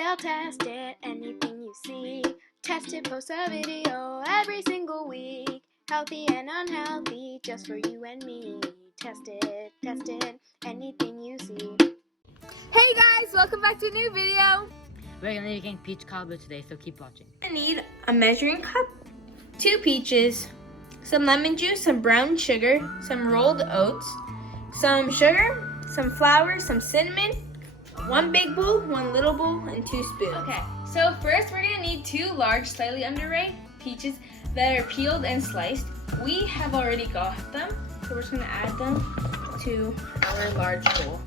They'll test it, anything you see. Test it, post a video every single week. Healthy and unhealthy, just for you and me. Test it, anything you see. Hey guys, welcome back to a new video. We're gonna be making peach cobbler today, so keep watching. I need a measuring cup, 2 peaches, some lemon juice, some brown sugar, some rolled oats, some sugar, some flour, some cinnamon, 1 big bowl, 1 little bowl, and 2 spoons. Okay, so first we're gonna need 2 large, slightly underripe peaches that are peeled and sliced. We have already got them, so we're just gonna add them to our large bowl.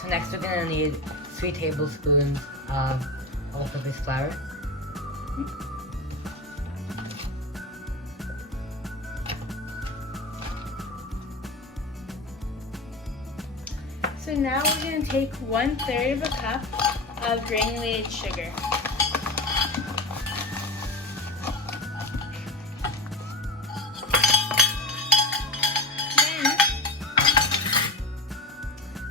So next we're gonna need 3 tablespoons of all-purpose flour. So now we're going to take 1/3 of a cup of granulated sugar.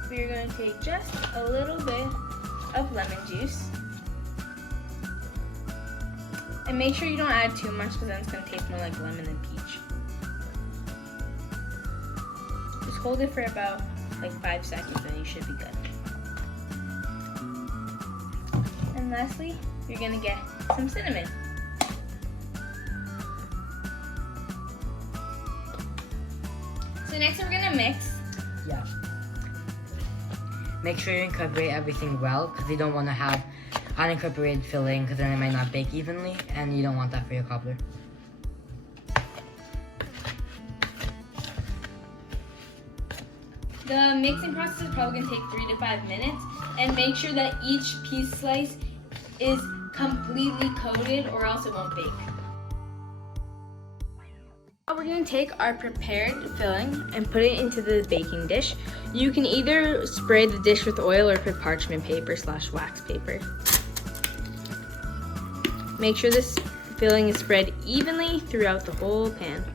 Then we're going to take just a little bit of lemon juice. And make sure you don't add too much because then it's going to taste more like lemon than peach. Just hold it for about like 5 seconds and you should be good. And lastly, you're gonna get some cinnamon. So next we're gonna mix. Yeah. Make sure you incorporate everything well, because you don't want to have unincorporated filling, because then it might not bake evenly, and you don't want that for your cobbler. The mixing process is probably going to take 3 to 5 minutes, and make sure that each piece slice is completely coated or else it won't bake. Now we're going to take our prepared filling and put it into the baking dish. You can either spray the dish with oil or put parchment paper / wax paper. Make sure this filling is spread evenly throughout the whole pan.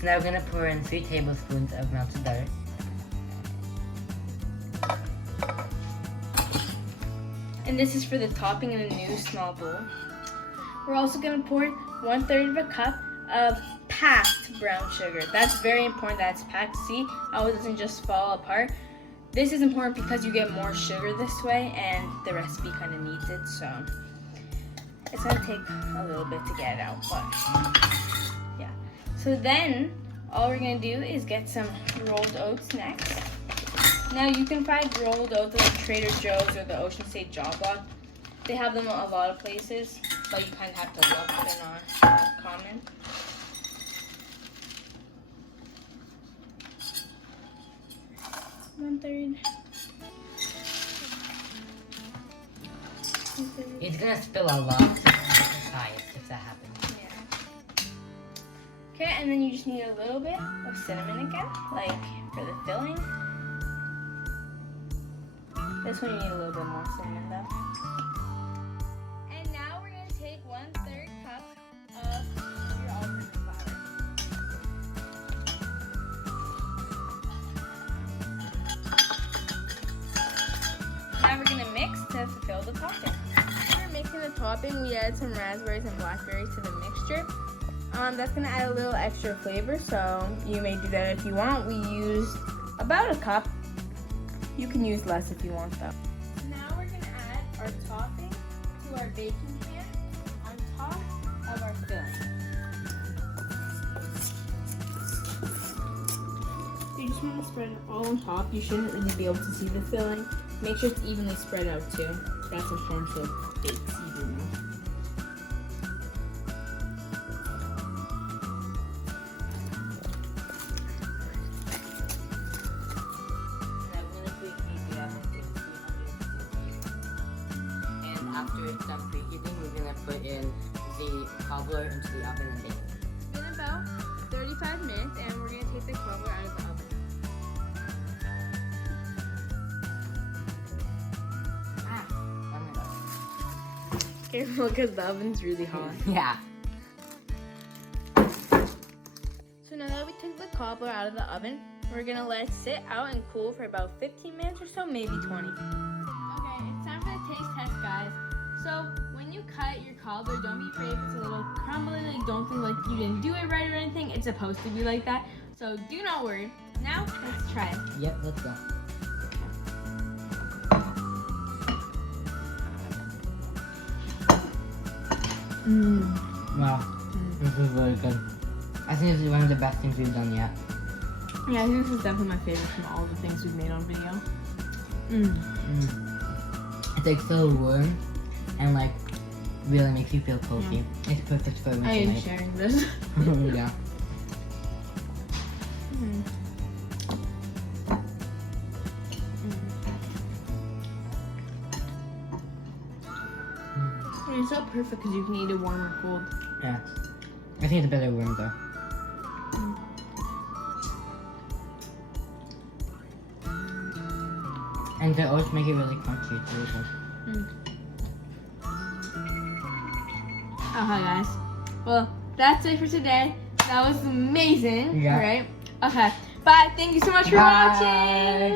So now we're gonna pour in 3 tablespoons of melted butter. And this is for the topping in a new small bowl. We're also going to pour 1/3 of a cup of packed brown sugar. That's very important that it's packed. See how it doesn't just fall apart? This is important because you get more sugar this way and the recipe kind of needs it, so it's going to take a little bit to get it out, but yeah. So then all we're going to do is get some rolled oats next. Now you can find rolled oats at Trader Joe's or the Ocean State Job Lot. They have them a lot of places, but you kind of have to look. They're not common. One-third. It's gonna spill a lot, so size if that happens. Yeah. Okay, and then you just need a little bit of cinnamon again, like for the filling. This one you need a little bit more cinnamon though. And now we're going to take 1/3 cup of your all-purpose flour. Now we're going to mix to fill the topping. When we're mixing the topping, we add some raspberries and blackberries to the mixture. That's going to add a little extra flavor, so you may do that if you want. We used about a cup. You can use less if you want though. Now we're going to add our topping to our baking pan on top of our filling. You just want to spread it all on top. You shouldn't really be able to see the filling. Make sure it's evenly spread out too. That's important so it bakes evenly. After it's done preheating, we're gonna put in the cobbler into the oven and bake. It's been about 35 minutes and we're gonna take the cobbler out of the oven. Oh my gosh. Careful, because the oven's really hot. Yeah. So now that we took the cobbler out of the oven, we're gonna let it sit out and cool for about 15 minutes or so, maybe 20. Okay, it's time for the taste test, guys. So when you cut your cobbler, don't be afraid if it's a little crumbly. Like, don't think like you didn't do it right or anything. It's supposed to be like that. So do not worry. Now let's try it. Yep, let's go. Wow, this is really good. I think this is one of the best things we've done yet. Yeah, I think this is definitely my favorite from all the things we've made on video. It's like so warm and like really makes you feel cozy. It's perfect for winter I am night. sharing this. Yeah. It's so perfect because you can eat it warm or cold. Yeah. I think it's a better warm though. And the oats make it really crunchy. It's really good. Okay, guys. Well, that's it for today. That was amazing. Yeah. Right? Okay. Bye. Thank you so much for Bye. watching.